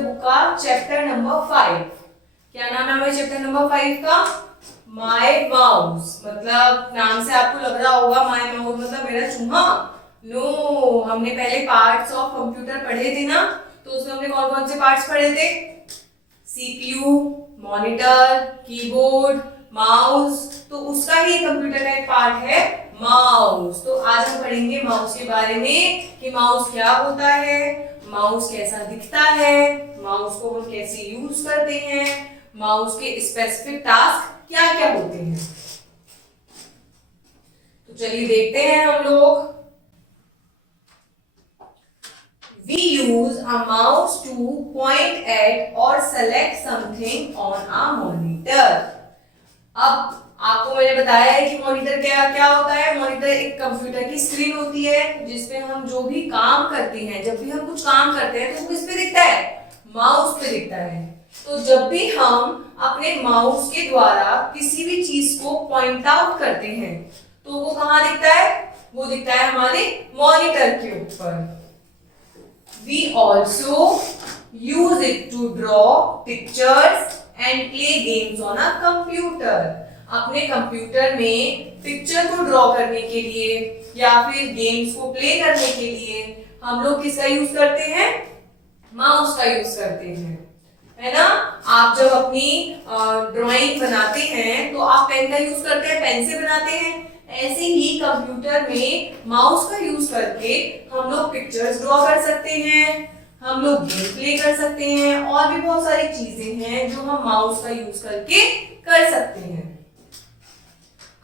Computer book का chapter number 5। क्या नाम है हमारे चैप्टर नंबर 5 का? My mouse. मतलब नाम से आपको लग रहा होगा माय माउस मतलब मेरा चूहा। नो, हमने पहले पार्ट्स ऑफ कंप्यूटर पढ़े थे ना, तो उसमें हमने कौन कौन से पार्ट्स पढ़े थे? CPU, monitor, keyboard, mouse. तो उसका ही कंप्यूटर का एक पार्ट है माउस। तो आज हम पढ़ेंगे माउस के बारे में कि माउस क्या होता है, माउस कैसा दिखता है, माउस को हम कैसे यूज करते हैं, माउस के स्पेसिफिक टास्क क्या क्या होते हैं। तो चलिए देखते हैं हम लोग। We use a mouse to point at or select something on a monitor. अब आपको मैंने बताया है कि मॉनिटर क्या क्या होता है। मॉनिटर एक कंप्यूटर की स्क्रीन होती है जिसपे हम जो भी काम करते हैं, जब भी हम कुछ काम करते हैं तो वो किस पे दिखता है? माउस पे दिखता है। तो जब भी हम अपने माउस के द्वारा किसी भी चीज को पॉइंट आउट करते हैं तो वो कहाँ दिखता है? वो दिखता है हमारे मॉनिटर के ऊपर। We also use it to draw pictures and play games on a computer. अपने कंप्यूटर में पिक्चर को ड्रॉ करने के लिए या फिर गेम्स को प्ले करने के लिए हम लोग किसका यूज करते हैं? माउस का यूज करते हैं, है ना। आप जब अपनी ड्राइंग बनाते हैं तो आप पेन का यूज करते हैं, पेन से बनाते हैं। ऐसे ही कंप्यूटर में माउस का यूज करके हम लोग पिक्चर्स ड्रॉ कर सकते हैं, हम लोग गेम प्ले कर सकते हैं और भी बहुत सारी चीजें हैं जो हम माउस का यूज करके कर सकते हैं।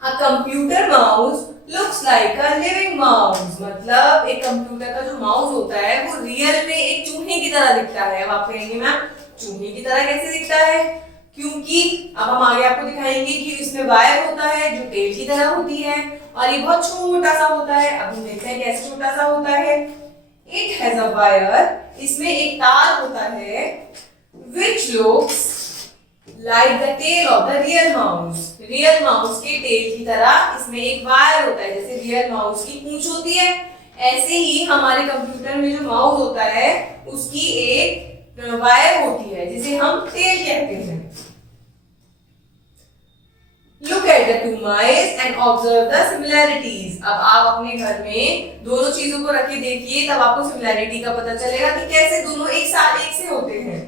A computer mouse looks like a living mouse। मतलब एक कंप्यूटर का जो माउस होता है वो रियल में एक चूहे की तरह दिखता है। अब आप कहेंगे मैम चूहे की तरह कैसे दिखता है? क्योंकि अब हम आगे आपको दिखाएंगे कि इसमें वायर होता है जो टेल की तरह होती है और ये बहुत छोटा सा होता है। अब हम देखते हैं कैसे छोटा सा होता है। इट हैज अ वायर, इसमें एक तार होता है which looks like the tail of the real mouse। Real mouse के टेल की तरह इसमें एक वायर होता है। जैसे रियल माउस की पूंछ होती है, ऐसे ही हमारे कंप्यूटर में जो माउस होता है उसकी एक वायर होती है जिसे हम टेल कहते हैं। Look at the two mice and observe the similarities। अब आप अपने घर में दोनों चीजों को रख के देखिए, तब आपको सिमिलैरिटी का पता चलेगा कि कैसे दोनों एक साथ एक से होते हैं।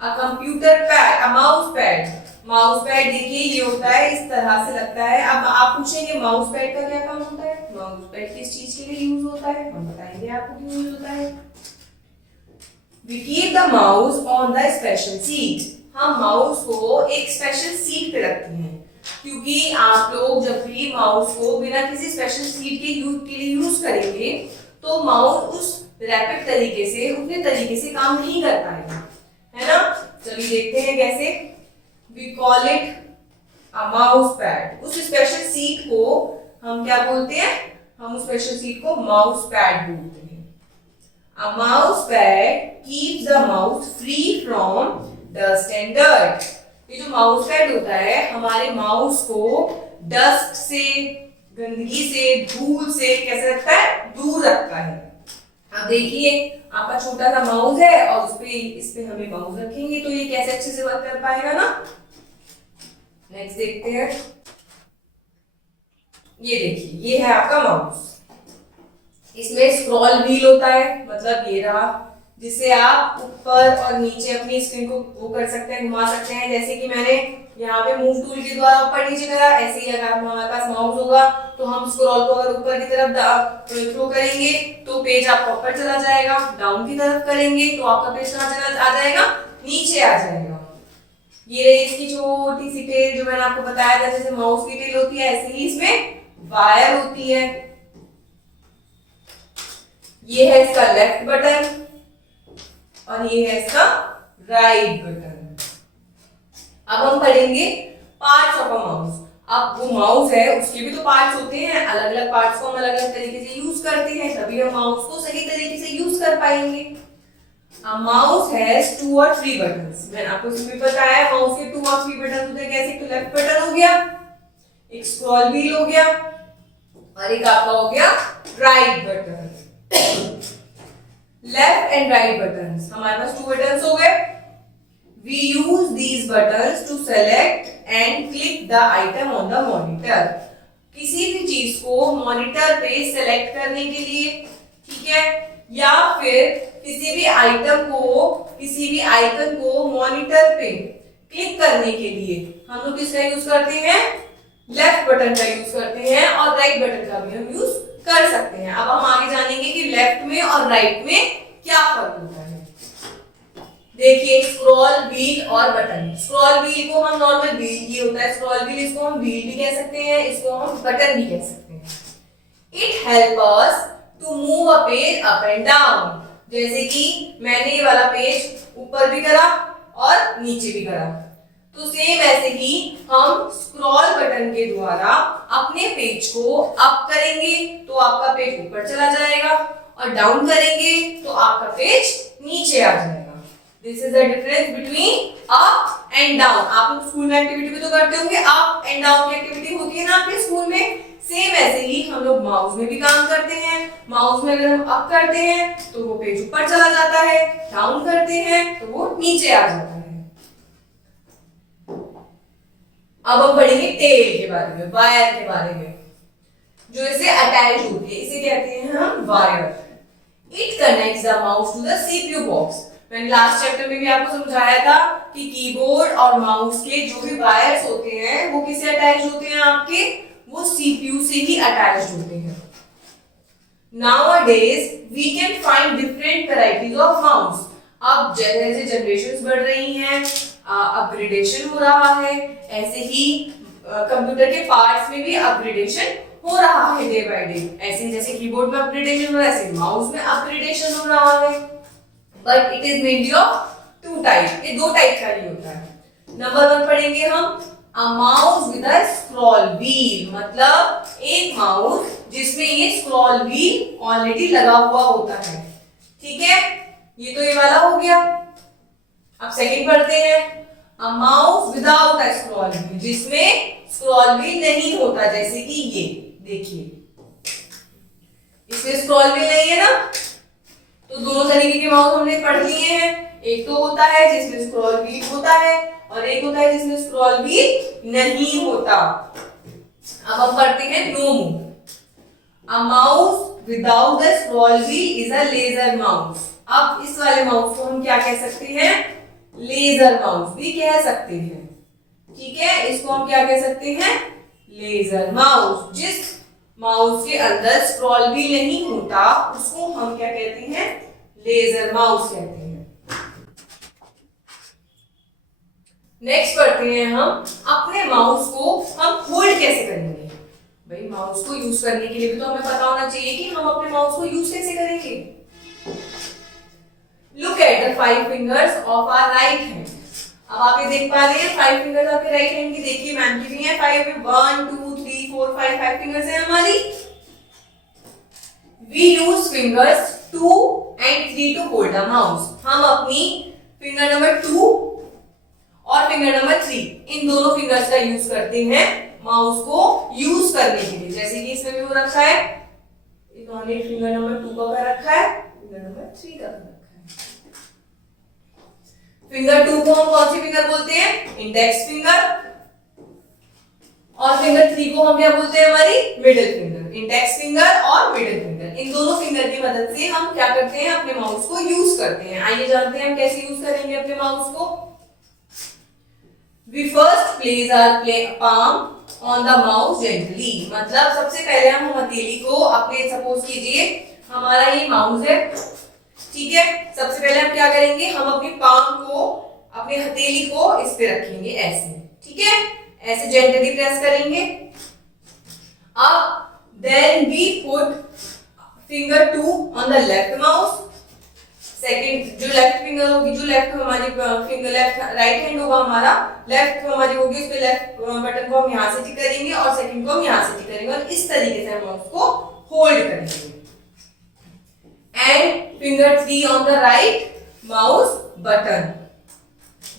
A computer pad, a mouse pad। Mouse pad देखिए ये होता है, इस तरह से लगता है। अब आप पूछेंगे माउस पैड का क्या काम होता है? माउस पैड किस चीज के लिए यूज होता है? हम बताएंगे आपको क्यों यूज होता है। We keep the mouse on the special seat। हम माउस को एक स्पेशल सीट पे रखते हैं क्योंकि आप लोग जब भी माउस को बिना किसी स्पेशल सीट के लिए यूज करेंगे तो माउस उस रैपिड तरीके से उतने तरीके से काम नहीं कर पाएगा, है ना। चलिए देखते हैं कैसे। We call it a mouse pad। उस स्पेशल सीट को हम क्या बोलते हैं? हम उस स्पेशल सीट को माउस पैड बोलते हैं। A mouse pad keeps the mouse free from dust and dirt। ये जो माउस पैड होता है हमारे माउस को डस्ट से, गंदगी से, धूल से कैसे रखता है? दूर रखता है। अब देखिए आपका छोटा सा माउस है और इस पे हमें माउस रखेंगे तो ये कैसे अच्छे से वर्क कर पाएगा ना। नेक्स्ट देखते हैं। ये देखिए ये है आपका माउस। इसमें स्क्रॉल व्हील होता है, मतलब ये रहा, जिससे आप ऊपर और नीचे अपनी स्क्रीन को वो कर सकते हैं, घुमा सकते हैं। जैसे कि मैंने यहाँ पे मूव टूल के द्वारा ऊपर नीचे करा, ऐसे ही अगर हमारे पास माउस होगा तो हम स्क्रॉल को अगर ऊपर की तरफ थ्रो करेंगे तो पेज आपका ऊपर चला जाएगा, डाउन की तरफ करेंगे तो आपका पेज कहाँ चला आ जाएगा? नीचे आ जाएगा। ये रही इसकी छोटी सी टेल जो मैंने आपको बताया था, जैसे माउस की टेल होती है ऐसे ही इसमें वायर होती है। ये है इसका लेफ्ट बटन और ये है इसका राइट बटन। अब हम पढ़ेंगे पार्ट्स ऑफ अ माउस। अब वो माउस है उसके भी तो पार्ट्स होते हैं, अलग अलग पार्ट्स को हम अलग अलग तरीके से यूज करते हैं, तभी हम माउस को सही तरीके से यूज कर पाएंगे। A mouse has 2 or 3 buttons। मैंने आपको इसमें बताया माउस के 2 और 3 बटन होते हैं। कैसे? तो लेफ्ट बटन हो गया, एक स्क्रॉल व्हील हो गया और एक आपका हो गया right button. Left and right buttons, हमारे पास 2 बटन्स हो गए। We use these buttons to select and click the item on the monitor. किसी भी चीज को मॉनिटर पे सेलेक्ट करने के लिए, ठीक है, या फिर किसी भी आइटम को, किसी भी आइकन को मॉनिटर पे क्लिक करने के लिए हम लोग किसका यूज करते हैं? लेफ्ट बटन का यूज करते हैं, और राइट बटन का भी हम यूज कर सकते हैं। अब हम आगे जानेंगे कि लेफ्ट में और राइट में क्या फर्क होता है। देखिए, स्क्रॉल व्हील और बटन। स्क्रॉल व्हील को हम नॉर्मल व्हील, ये होता है स्क्रॉल व्हील, इसको हम व्हील भी कह सकते हैं, इसको हम बटन भी कह सकते हैं। It help us to move a page up and down. जैसे कि मैंने ये वाला पेज ऊपर भी करा और नीचे भी करा, तो सेम ऐसे ही हम स्क्रॉल बटन के द्वारा अपने पेज को अप करेंगे तो आपका पेज ऊपर चला जाएगा, और डाउन करेंगे तो आपका पेज नीचे आ जाएगा। This is the difference between up and down. आप लोग स्कूल में एक्टिविटी भी तो करते होंगे, अप एंड डाउन की एक्टिविटी होती है ना आपके स्कूल में। सेम ऐसे ही हम लोग माउस में भी काम करते हैं। माउस में अगर हम अप करते हैं तो वो पेज ऊपर चला जाता है, डाउन करते हैं तो वो नीचे आ जाता है। अब हम पढ़ेंगे टेल के बारे में, वायर के बारे में, जो इसे अटैच होती है, इसे कहते हैं हम wire. It connects the mouse to the CPU box. मैंने लास्ट चैप्टर में भी आपको समझाया था कि कीबोर्ड और माउस के जो भी वायर्स होते हैं वो किससे अटैच होते हैं आपके? वो सीपीयू से ही अटैच्ड होते हैं। Nowadays we can find different varieties of mouse. अब जैसे जैसे जनरेशंस बढ़ रही हैं, अपग्रेडेशन हो रहा है, ऐसे ही कंप्यूटर के पार्ट्स में भी अपग्रेडेशन हो रहा है डे बाय डे। ऐसे जैसे कीबोर्ड में अपग्रेडेशन हो रहा है, ऐसे माउस में अपग्रेडेशन हो रहा है। But it is mainly of 2 type, ये 2 टाइप का ही होता है। नंबर 1 पढ़ेंगे हम, a mouse with a scroll wheel, मतलब एक माउस जिसमें ये स्क्रॉल व्हील ऑलरेडी लगा हुआ होता है। ठीक है, ये तो ये वाला हो गया। अब सेकंड पढ़ते हैं, अ mouse without a scroll wheel, जिसमें स्क्रॉल व्हील नहीं होता, जैसे कि ये देखिए, इसमें स्क्रॉल व्हील नहीं है ना। तो दोनों तरीके के माउस हमने पढ़ लिए हैं। एक तो होता है जिसमें स्क्रॉल व्हील होता है, और एक होता है जिसमें स्क्रॉल व्हील नहीं होता। अब हम पढ़ते हैं no move. A mouse without the scroll wheel is a laser mouse. अब इस वाले माउस को हम क्या कह सकते हैं? लेजर माउस भी कह सकते हैं। ठीक है, इसको हम क्या कह सकते हैं? Laser mouse. जिस माउस के अंदर स्क्रॉल व्हील नहीं होता उसको हम क्या कहते हैं? लेजर माउस कहते हैं। नेक्स्ट पढ़ते हैं हम, अपने माउस को हम होल्ड कैसे करेंगे। भाई माउस को यूज करने के लिए भी तो हमें पता होना चाहिए कि हम अपने माउस को यूज कैसे करेंगे। Look at the 5 fingers of our right hand. अब आप ये देख पा रहे हैं 5 फिंगर्स आपके राइट हैंड की, देखिए मैम की भी है 5 में 1 2 3 4 5 फिंगर्स है हमारी। We use fingers 2 and 3 to hold the mouse. हम अपनी फिंगर नंबर 2 और फिंगर नंबर 3, इन दोनों फिंगर्स का यूज करते हैं माउस को यूज करने के लिए। जैसे कि इसमें भी वो रखा है, इन्होंने फिंगर नंबर 2 का कर रखा है, फिंगर नंबर 3 का कर रखा है। फिंगर 2 को हम कौन सी फिंगर बोलते हैं? Index finger. और फिंगर 3 को हम क्या बोलते हैं? हमारी मिडिल फिंगर। इंडेक्स फिंगर और मिडिल फिंगर, इन दोनों फिंगर की मदद से हम क्या करते हैं? अपने माउस को यूज करते हैं। आइए जानते हैं हम कैसे यूज करेंगे अपने माउस को। We first place our palm on the mouse gently, मतलब सबसे पहले हम हथेली को अपने, सपोज कीजिए हमारा ये माउस है, ठीक है, सबसे पहले हम क्या करेंगे? हम अपनी पाम को, अपने हथेली को इस पे रखेंगे ऐसे, ठीक है, ऐसे जेंटली प्रेस करेंगे। अब then we put finger 2 on the left mouse, second जो लेफ्ट फिंगर होगी, जो लेफ्ट हमारी फिंगर, लेफ्ट राइट हैंड होगा हमारा, लेफ्ट हमारी होगी, उस पे लेफ्ट बटन को हम यहाँ से टिक करेंगे और सेकंड को हम यहाँ से टिक करेंगे, और इस तरीके से हम उसको होल्ड करेंगे। And finger 3 on the right mouse button.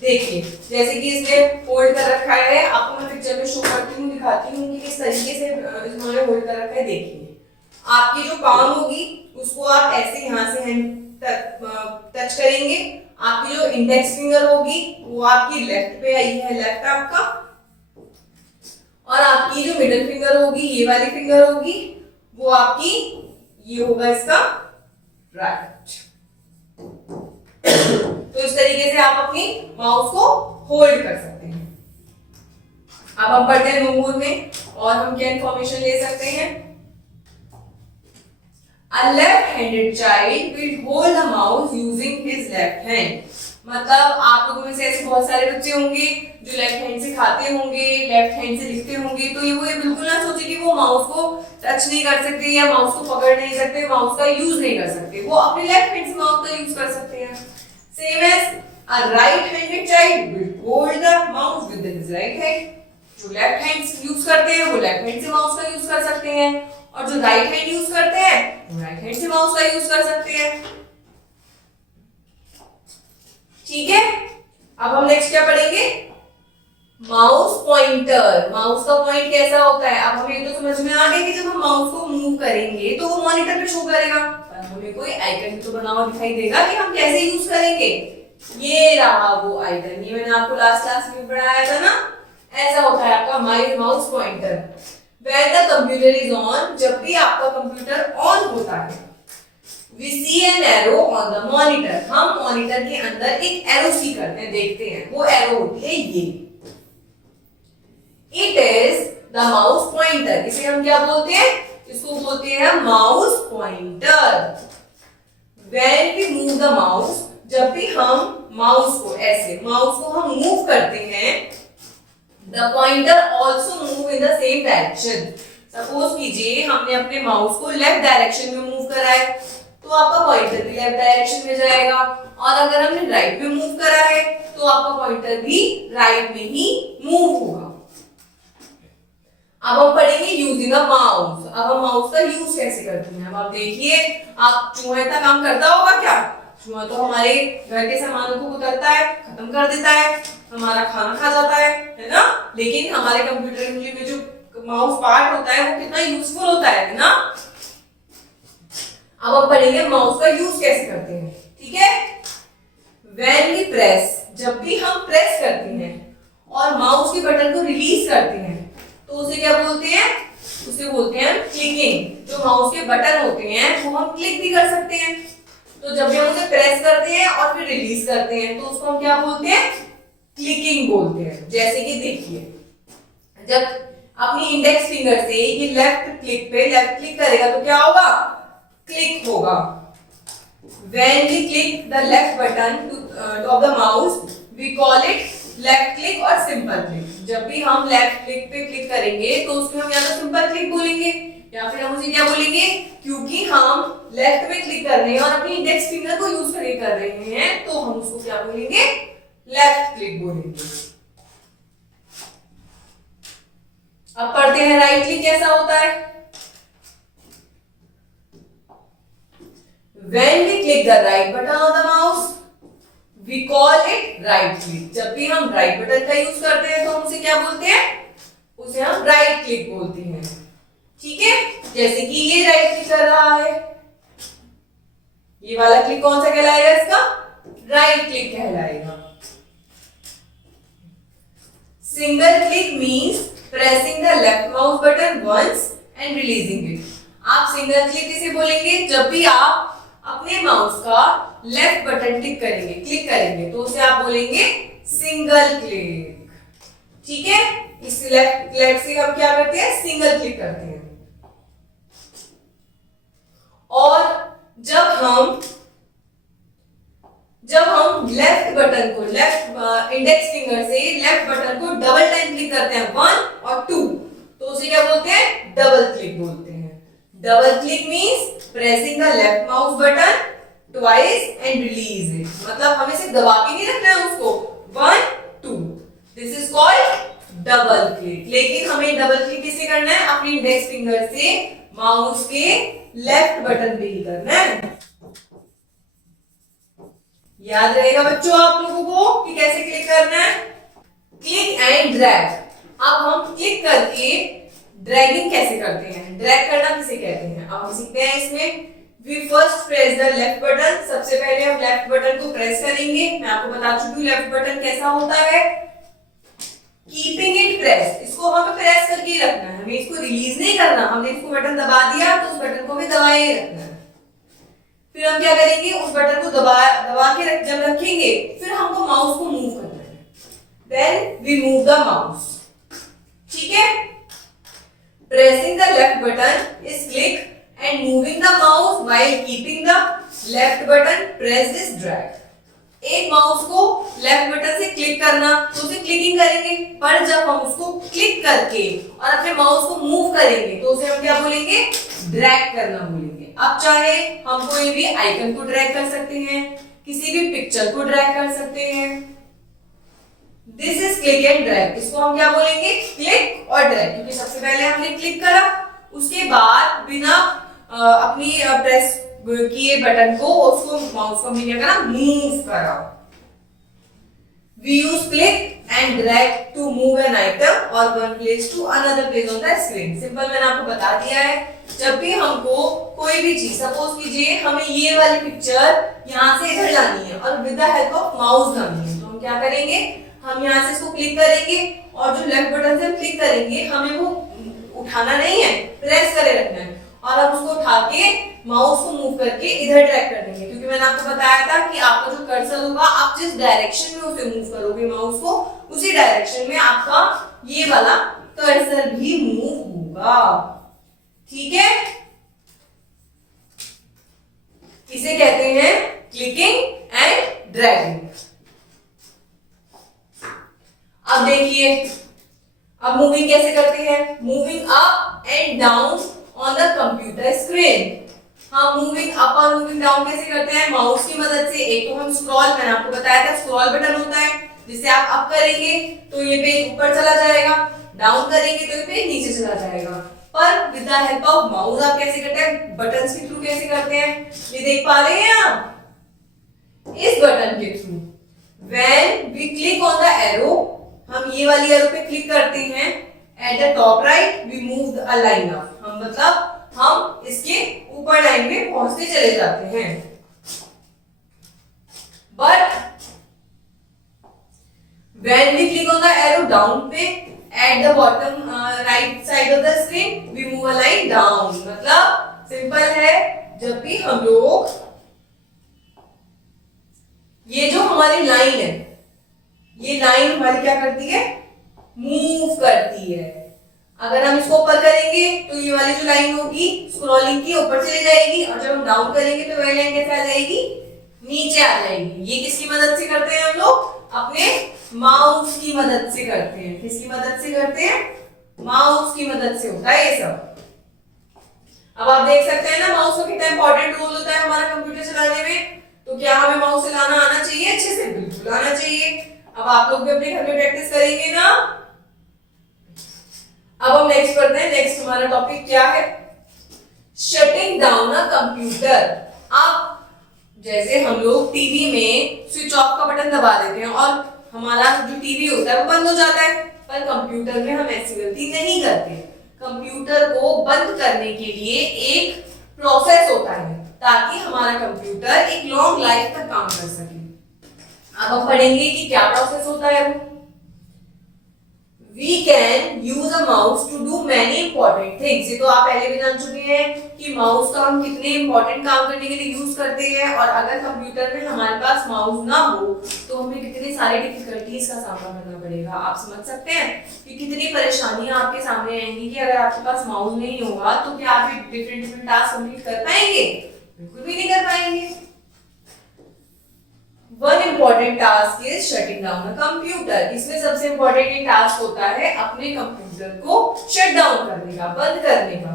देखिए जैसे कि इसने होल्ड कर रखा है, आपको मैं पिक्चर में शो करती हूँ, दिखाती हूँ कि किस तरीके से इन्होंने होल्ड कर रखा है। देखिए आपकी जो पाम होगी उसको आप ऐसे यहाँ से हैंड टच करेंगे, आपकी जो इंडेक्स फिंगर होगी वो आपकी लेफ्ट पे आई है, लेफ्ट आपका, और आपकी जो मिडिल फिंगर होगी, ये वाली फिंगर होगी, वो आपकी ये होगा इसका राइट। तो इस तरीके से आप अपनी माउस को होल्ड कर सकते हैं। अब हम पढ़ते हैं मूव में, और हम क्या इंफॉर्मेशन ले सकते हैं। A left-handed child will hold the mouse using his left hand. मतलब आप लोगों में से ऐसे बहुत सारे बच्चे होंगे जो लेफ्ट हैंड से खाते होंगे, लेफ्ट हैंड से लिखते होंगे, तो ये बिल्कुल ना सोचे कि वो माउस को टच नहीं कर सकते या माउस को पकड़ नहीं सकते, माउस का यूज नहीं कर सकते, वो अपने लेफ्ट हैंड से माउस का यूज कर सकते हैं। Same as a right-handed child will hold the mouse with his right hand. जो लेफ्ट हैंड यूज करते हैं वो लेफ्ट हैंड से माउस का यूज कर सकते हैं, और जो राइट हैंड यूज करते हैं वो राइट हैंड से माउस का यूज कर सकते हैं। ठीक है, अब हम नेक्स्ट क्या पढ़ेंगे, माउस पॉइंटर। माउस का पॉइंट कैसा होता है, अब हमें तो समझ में आ गया कि जब हम माउस को मूव करेंगे तो वो मॉनिटर पे शो करेगा, पर हमें कोई आइकन तो बना हुआ दिखाई देगा कि हम कैसे यूज करेंगे। ये रहा वो आइकन, ये मैंने आपको लास्ट क्लास में पढ़ाया था ना, ऐसा होता है आपका mouse pointer. When the computer is on, जब भी आपका कंप्यूटर ऑन होता है, we see an arrow on the monitor. हम मॉनिटर के अंदर एक एरो सी करते हैं, देखते हैं, वो एरो होती है ये। It is the mouse pointer. इसे हम क्या बोलते हैं, इसको बोलते हैं mouse pointer. When we move the mouse, जब भी हम माउस को ऐसे, माउस को हम मूव करते हैं, The pointer also move in the same direction. Suppose कीजिए हमने अपने माउस को लेफ्ट डायरेक्शन में मूव करा है, तो आपका पॉइंटर भी लेफ्ट डायरेक्शन में जाएगा, और अगर हमने राइट में मूव करा है तो आपका पॉइंटर भी राइट में ही मूव होगा। अब हम पढ़ेंगे यूजिंग अ माउस। अब हम माउस का यूज कैसे करते हैं। अब आप देखिए, आप चूहे का काम करता होगा क्या, चूहा तो हमारे घर के सामानों को कुतरता है, खत्म कर देता है, हमारा खाना खा जाता है ना। लेकिन हमारे कंप्यूटर में जो माउस पार्ट होता है वो कितना यूजफुल होता है ना। अब हम पढ़ेंगे माउस का यूज कैसे करते हैं, ठीक है। When we press, जब भी हम प्रेस करते हैं और माउस के बटन को रिलीज करते हैं तो उसे क्या बोलते हैं, उसे बोलते हैं क्लिकिंग। जो माउस के बटन होते हैं वो हम क्लिक भी कर सकते हैं, तो जब भी हम उसे प्रेस करते हैं और फिर रिलीज करते हैं तो उसको हम क्या बोलते हैं, क्लिकिंग बोलते हैं। जैसे कि देखिए, जब अपनी इंडेक्स फिंगर से ये लेफ्ट क्लिक करेगा तो क्या होगा, क्लिक होगा। When we click the left button of the mouse, we call it left click और सिंपल क्लिक। जब भी हम लेफ्ट क्लिक पे क्लिक करेंगे तो उसमें हम या तो सिंपल क्लिक बोलेंगे या फिर हम उसे क्या बोलेंगे, क्योंकि हम लेफ्ट में क्लिक कर रहे हैं और अपनी इंडेक्स फिंगर को यूज करके कर रहे हैं तो हम उसको क्या बोलेंगे, लेफ्ट क्लिक बोलेंगे। अब पढ़ते हैं राइट क्लिक कैसा होता है। When we click the right button on the mouse, we call it right click. जब भी हम राइट बटन का यूज करते हैं तो हम उसे क्या बोलते हैं, उसे हम राइट क्लिक बोलते हैं, ठीक है। जैसे कि ये राइट क्लिक कर रहा है, ये वाला क्लिक कौन सा कहलाएगा, इसका राइट क्लिक कहलाएगा। Single click means pressing the left mouse button once and releasing it. आप सिंगल क्लिक किसे बोलेंगे, जब भी आप अपने माउस का लेफ्ट बटन क्लिक करेंगे तो उसे आप बोलेंगे सिंगल क्लिक, ठीक है। इस लेफ्ट से हम क्या करते हैं, सिंगल क्लिक करते हैं। और जब हम लेफ्ट बटन को, लेफ्ट इंडेक्स फिंगर से लेफ्ट बटन को डबल टाइम क्लिक करते हैं, 1 और 2, तो उसे क्या बोलते हैं, डबल क्लिक बोलते हैं। Double click means pressing the left mouse button twice and release it. मतलब हमें सिर्फ दबा के नहीं रखना है उसको, 1 2, this is called double click. लेकिन हमें डबल क्लिक किसे करना है, अपनी इंडेक्स फिंगर से माउस के लेफ्ट बटन पे ही करना है। याद रहेगा बच्चों आप लोगों को कि कैसे क्लिक करना है, क्लिक एंड ड्रैग। अब हम क्लिक करके ड्रैगिंग कैसे करते हैं, ड्रैग करना किसे कहते हैं, अब हम सीखते हैं इसमें। We first press the left button, सबसे पहले हम लेफ्ट बटन को प्रेस करेंगे। मैं आपको बता चुकी हूँ लेफ्ट बटन कैसा होता है, कीपिंग इट प्रेस, इसको हमें प्रेस करके ही रखना है, हमें इसको रिलीज नहीं करना। हमने इसको बटन दबा दिया तो उस बटन को हमें दबाए ही रखना है। फिर हम क्या करेंगे, उस बटन को दबा के जब रखेंगे फिर हमको माउस को मूव करना है, then we move the mouse. ठीक है, pressing the left button is click and moving the mouse while keeping the left button pressed is drag। एक माउस को लेफ्ट बटन से क्लिक करना तो उसे क्लिकिंग करेंगे, पर जब हम उसको क्लिक करके और अपने माउस को मूव करेंगे तो उसे हम क्या बोलेंगे, ड्रैग करना बोलेंगे। अब चाहे हम कोई भी आइकन को ड्रैग कर सकते हैं, किसी भी पिक्चर को ड्रैग कर सकते हैं। This is click and drag, इसको हम क्या बोलेंगे, क्लिक और ड्रैग, क्योंकि सबसे पहले हमने क्लिक करा, उसके बाद बिना अपनी प्रेस किए बटन को उसको माउस को हमने क्या करा, मूव करा। We use click and drag to move an item और one place to another place on the screen. Simple मैंने आपको बता दिया है, जब भी हमको कोई भी चीज, सपोज कीजिए हमें ये वाली पिक्चर यहाँ से इधर लानी है और with the help of mouse लानी है, तो हम क्या करेंगे, हम यहाँ से इसको क्लिक करेंगे और जो लेफ्ट बटन से हम क्लिक करेंगे हमें वो उठाना नहीं है, प्रेस करे रखना है और हम उसको उठा के माउस को मूव करके इधर ड्रैग कर देंगे। क्योंकि मैंने आपको बताया था कि आपका जो कर्सर होगा, आप जिस डायरेक्शन में उसे मूव करोगे माउस को, उसी डायरेक्शन में आपका ये वाला कर्सर भी मूव होगा। ठीक है, इसे कहते हैं क्लिकिंग एंड ड्रैगिंग। अब देखिए, अब मूविंग कैसे करते हैं, moving up and down on the computer screen. हम मूविंग अप और मूविंग डाउन कैसे करते हैं, माउस की मदद से। एक तो हम स्क्रॉल, मैंने आपको बताया था स्क्रॉल बटन होता है, जिसे आप अप करेंगे तो ये पेज ऊपर चला जाएगा, डाउन करेंगे तो ये पेज नीचे चला जाएगा। पर with the help of mouse आप कैसे करते हैं, बटन्स के थ्रू कैसे करते हैं, ये देख पा रहे हैं आप, इस बटन के थ्रू। When we click on the arrow, हम ये वाली एरो पे क्लिक करते हैं, at the top right we move a line up, हम मतलब हम इसके ऊपर लाइन में पहुंचते चले जाते हैं। But when we click on the arrow down पे, at the bottom right side of the screen we move a line down. मतलब सिंपल है, जब भी हम लोग ये जो हमारी लाइन है, ये लाइन हमारी क्या करती है, मूव करती है। अगर हम इसको ऊपर करेंगे तो ये वाली जो लाइन होगी स्क्रॉलिंग की ऊपर चली जाएगी, और जब हम डाउन करेंगे तो वही लाइन कैसे आ जाएगी, नीचे आ जाएगी। ये किसकी मदद से करते हैं हम लोग, अपने माउस की मदद से करते हैं। किसकी मदद से करते हैं, माउस की मदद से होता है ये सब। अब आप देख सकते हैं ना माउस का कितना इंपॉर्टेंट रोल होता है हमारा कंप्यूटर चलाने में। तो क्या हमें माउस चलाना आना चाहिए, अच्छे से, बिल्कुल आना चाहिए। अब आप लोग भी अपने घर में प्रैक्टिस करेंगे ना। अब हम नेक्स्ट करते हैं, नेक्स्ट हमारा टॉपिक क्या है, शटिंग डाउन अ कंप्यूटर। अब जैसे हम लोग टीवी में स्विच ऑफ का बटन दबा देते हैं और हमारा जो टीवी होता है वो बंद हो जाता है, पर कंप्यूटर में हम ऐसी गलती नहीं करते। कंप्यूटर को बंद करने के लिए एक प्रोसेस होता है ताकि हमारा कंप्यूटर एक लॉन्ग लाइफ तक काम कर सके। अब हम पढ़ेंगे कि क्या प्रोसेस होता है। We can use a mouse to do many important things। ये तो आप पहले भी जान चुके हैं कि माउस का हम कितने इंपॉर्टेंट काम करने के लिए यूज करते हैं, और अगर कंप्यूटर में हमारे पास माउस ना हो तो हमें कितनी सारी डिफिकल्टीज का सामना करना पड़ेगा। आप समझ सकते हैं कि कितनी परेशानियां आपके सामने आएंगी कि अगर आपके पास माउस नहीं होगा तो क्या आप डिफरेंट डिफरेंट टास्क कंप्लीट कर पाएंगे, बिल्कुल भी नहीं कर पाएंगे। One important task is shutting down a computer। इसमें सबसे इम्पोर्टेंट टास्क होता है अपने कंप्यूटर को शट डाउन करने का, बंद करने का।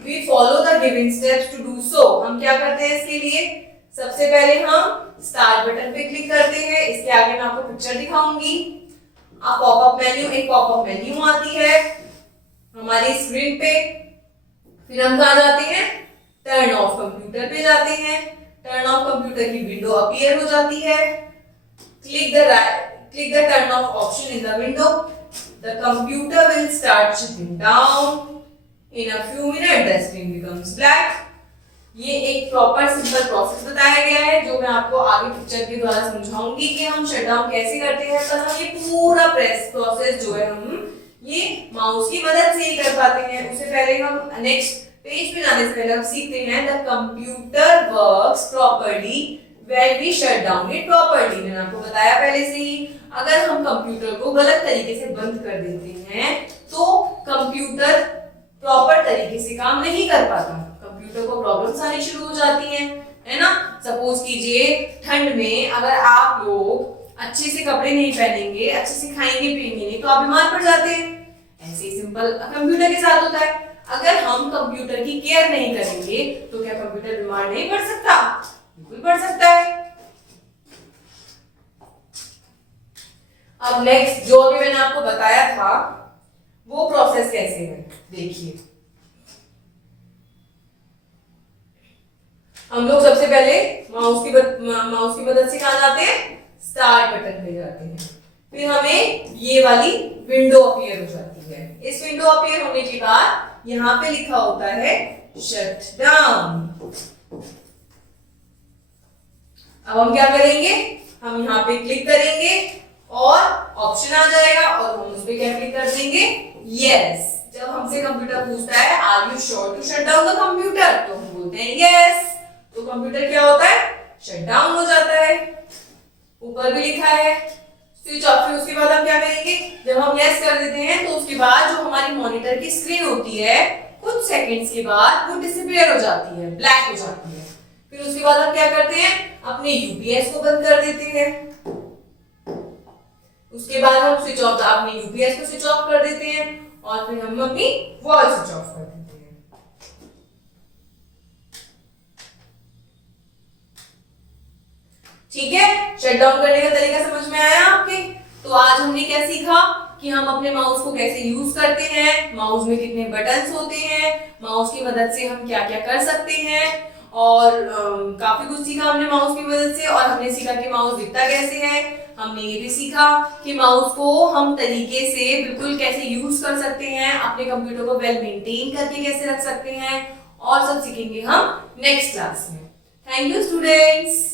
We follow the given steps to do so। हम क्या करते हैं इसके लिए, सबसे पहले हम स्टार्ट बटन पे क्लिक करते हैं। इसके आगे मैं आपको पिक्चर दिखाऊंगी। अब पॉपअप मेन्यू, एक पॉपअप मेन्यू आती है हमारी स्क्रीन पे। फिर हम कहाँ जाते हैं, टर्न ऑफ कंप्यूटर पे जाते हैं। टर्न ऑफ कंप्यूटर की विंडो अपीयर हो जाती है। Click the turn off option in the window. The computer will start shutting down. In a few minutes the screen becomes black। ये एक प्रॉपर सिंपल प्रोसेस बताया गया है जो मैं आपको आगे पिक्चर के द्वारा समझाऊंगी कि हम शट डाउन कैसे करते हैं। पर हम ये पूरा प्रोसेस जो है हम ये माउस की मदद से ही कर पाते हैं। उससे पहले हम नेक्स्ट पेज पे जाने से पहले हम सीखते हैं the computer works properly when we shut down it properly. मैंने आपको बताया पहले से ही, अगर हम कंप्यूटर को गलत तरीके से बंद कर देते हैं तो कंप्यूटर प्रॉपर तरीके से काम नहीं कर पाता, कंप्यूटर को प्रॉब्लम्स आनी शुरू हो जाती हैं, है ना। सपोज कीजिए ठंड में अगर आप लोग अच्छे से कपड़े नहीं पहनेंगे, अच्छे से खाएंगे पिएंगे नहीं तो आप बीमार पड़ जाते हैं। ऐसे ही सिंपल कंप्यूटर के साथ होता है, अगर हम कंप्यूटर की केयर नहीं करेंगे तो क्या कंप्यूटर बीमार नहीं पड़ सकता? बिल्कुल पड़ सकता है। अब नेक्स्ट जो भी मैंने आपको बताया था वो प्रोसेस कैसे है देखिए। हम लोग सबसे पहले माउस की मदद से कहां जाते हैं? स्टार्ट बटन पे जाते हैं। फिर हमें ये वाली विंडो अपीयर हो जाती है। इस विंडो अपीयर होने के बाद यहाँ पे लिखा होता है शट डाउन। अब हम क्या करेंगे? हम यहाँ पे क्लिक करेंगे और ऑप्शन आ जाएगा और हम उस पे क्या क्लिक कर देंगे? यस। जब हमसे कंप्यूटर पूछता है are you sure to shut down the computer तो हम बोलते हैं यस, तो कंप्यूटर क्या होता है? शट डाउन हो जाता है। ऊपर भी लिखा है स्विच ऑफ। फिर उसके बाद हम क्या करेंगे? जब हम यस कर देते हैं तो उसके बाद जो हमारी मॉनिटर की स्क्रीन होती है कुछ सेकंड्स के बाद वो डिसअपीयर हो जाती है, ब्लैक हो जाती है। फिर उसके बाद हम क्या करते हैं? अपने यूपीएस को बंद कर देते हैं। उसके बाद हम स्विच ऑफ अपने यूपीएस को स्विच ऑफ कर देते हैं और फिर हम अपनी वॉल स्विच ऑफ कर देते हैं। ठीक है, शट डाउन करने का तरीका समझ में आया आपके? तो आज हमने क्या सीखा कि हम अपने माउस को कैसे यूज करते हैं, माउस में कितने बटन्स होते हैं, माउस की मदद से हम क्या क्या कर सकते हैं और काफी कुछ सीखा हमने माउस की मदद से। और हमने सीखा कि माउस दिखता कैसे है। हमने ये भी सीखा कि माउस को हम तरीके से बिल्कुल कैसे यूज कर सकते हैं, अपने कंप्यूटर को वेल मेंटेन करके कैसे रख सकते हैं, और सब सीखेंगे हम नेक्स्ट क्लास में। Thank you students.